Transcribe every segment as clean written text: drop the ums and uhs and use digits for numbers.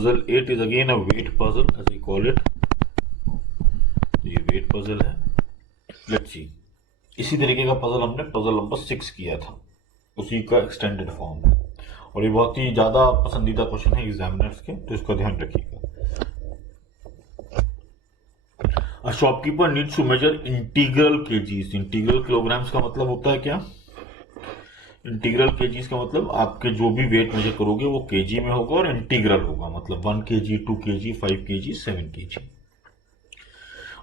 Puzzle 8 is again a weight puzzle as I call it. ये weight puzzle है। Let's see, इसी तरीके का पजल हमने पजल नंबर 6 किया था, उसी का एक्सटेंडेड फॉर्म है, और ये बहुत ही ज्यादा पसंदीदा क्वेश्चन है एग्जामिनर्स के, तो इसका ध्यान रखिएगा। A shopkeeper needs to measure integral kgs। Integral kilograms का मतलब होता है क्या? इंटीग्रल केजीज का मतलब आपके जो भी वेट मेजर करोगे वो केजी में होगा और इंटीग्रल होगा, मतलब 1 kg, 2 kg, 5 kg, 7 kg।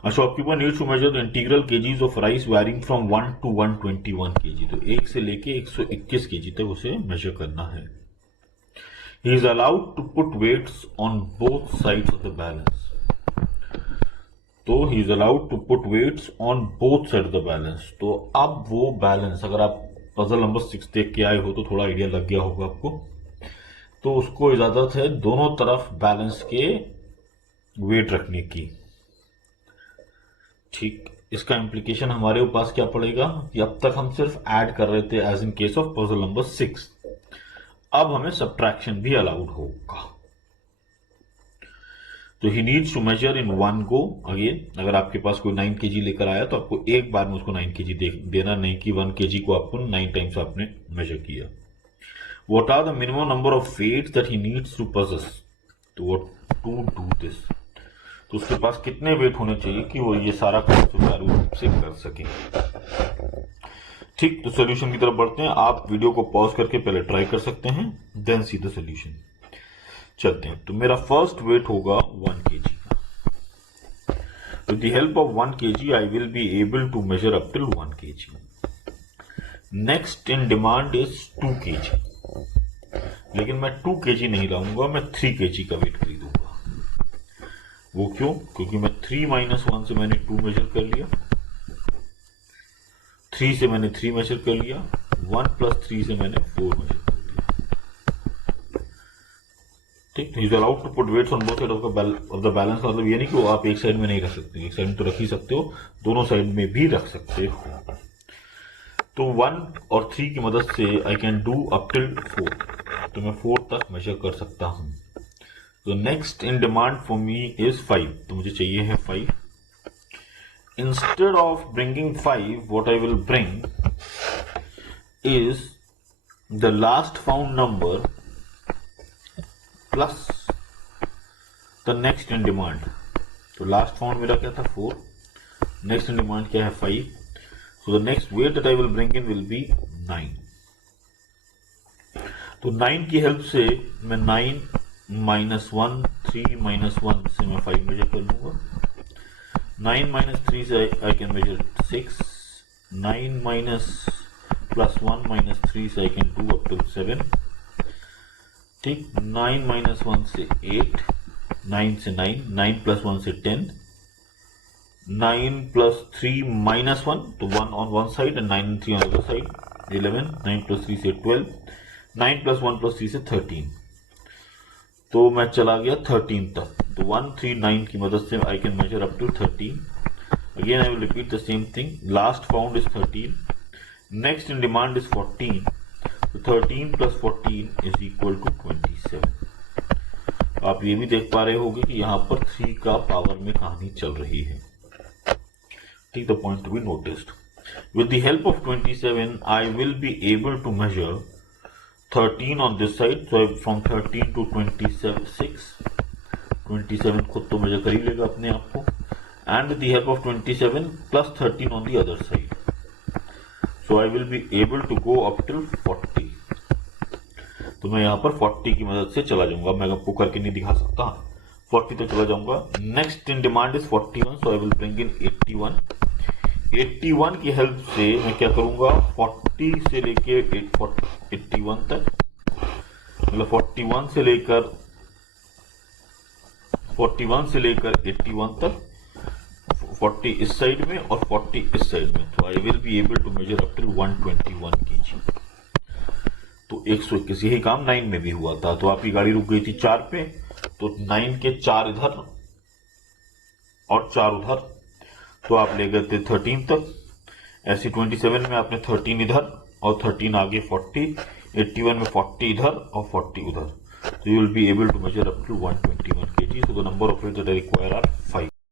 A shopkeeper needs to measure the integral kgs of rice varying from 1 to 121 kg। तो 1 से लेके 121 kg तक उसे मेजर करना है। He is allowed to put weights on both sides of the balance। तो he is allowed to put weights on both sides of the balance। तो अब वो बैलेंस, अगर आप पजल नंबर 6 देख के आए हो तो थोड़ा आइडिया लग गया होगा आपको, तो उसको इजाजत है दोनों तरफ बैलेंस के वेट रखने की। ठीक, इसका इम्प्लीकेशन हमारे पास क्या पड़ेगा कि अब तक हम सिर्फ ऐड कर रहे थे as in case of puzzle number 6, अब हमें सब्ट्रैक्शन भी अलाउड होगा। तो he needs to measure in one go. Again, अगर आपके पास कोई 9 kg लेकर आया तो आपको एक बार में उसको 9 kg देना, नहीं कि 1 kg को आपको 9 टाइम्स आपने मेजर किया। What are the minimum number of weights that he needs to possess to do this. तो उसके पास कितने वेट होने चाहिए कि वो ये सारा काम सुचारू रूप से कर सके। ठीक, तो सोल्यूशन की तरफ बढ़ते हैं। आप वीडियो को पॉज करके पहले ट्राई कर सकते हैं, देन सी द सोल्यूशन। चलते हैं। तो मेरा फर्स्ट वेट होगा 1 kg का। With the help of 1 kg I will be able to measure up till 1 kg। Next in demand is 2 kg, लेकिन मैं 2 kg नहीं लाऊंगा, मैं 3 kg का वेट खरीदूंगा। वो क्यों? क्योंकि मैं 3 - 1 से मैंने 2 मेजर कर लिया, 3 से मैंने 3 मेजर कर लिया, 1 + 3 से मैंने 4 मेजर कर लिया। ठीक, तो is allowed to put weights on both side of the balance का मतलब ये नहीं कि वो आप एक साइड में नहीं रख सकते, एक साइड में तो रख ही सकते हो, दोनों साइड में भी रख सकते हो। तो 1 और 3 की मदद से I can do up till 4, तो मैं 4 तक मेजर कर सकता हूं। तो next in demand for me is 5, तो मुझे चाहिए है 5। Instead of bringing 5, what I will bring is the last found number plus the next in demand. तो लास्ट फाउंड मेरा क्या था 4, नेक्स्ट इन डिमांड क्या है 5, so the next weight that I will bring in will be 9। तो 9 की help से मैं 9 - 1, 3 - 1 से मैं 5 मेजर कर लूंगा। 9 - 3 से आई कैन मेजर 6, 9 - +1 - 3 से I can do up to 7। ठीक, 9 - 1 से 8, 9 से 9, 9 + 1 से 10, 9 + 3 - 1, तो 1 on one side and 9 and 3 on the other side, 11, 9 + 3 से 12, 9 + 1 + 3 से 13। तो मैं चला गया 13 तक। तो 1, 3, 9 की मदद से I can measure up to 13। Again I will repeat the same thing, last found is 13, next in demand is 14, तो 13 + 14 इज इक्वल टू 27। आप ये भी देख पा रहे होंगे कि यहां पर 3 का पावर में कहानी चल रही है। ठीक, the point to be noticed. With the help of 27 I will be able to measure 13 on this side, so from 13 to 26, 27 खुद तो मेजर कर ही लेगा अपने आप को, and with the help of 27 plus 13 on the other side, so I will be able to go up till 40। तो मैं यहाँ पर 40 की मदद से चला जाऊंगा, मैं आपको करके नहीं दिखा सकता, 40 तक चला जाऊंगा। Next in demand is 41, so I will bring in 81। 81 की हेल्प से मैं क्या करूंगा, 40 से लेके 81 तक, मतलब 41 से लेकर 81 तक, 40 इस साइड में और 40 इस साइड में, तो I will be able to measure up till 121 kg। तो 121 यही काम 9 में भी हुआ था। तो आपकी गाड़ी रुक गई थी 4 पे, तो 9 के 4 इधर और 4 उधर, तो आप ले गए थे 13 तक। ऐसे 27 में आपने 13 इधर और 13 आगे 40, 81 में 40 इधर और 40 उधर, तो you will be able to measure up to 121 kg. So the number of weights that I require are 5.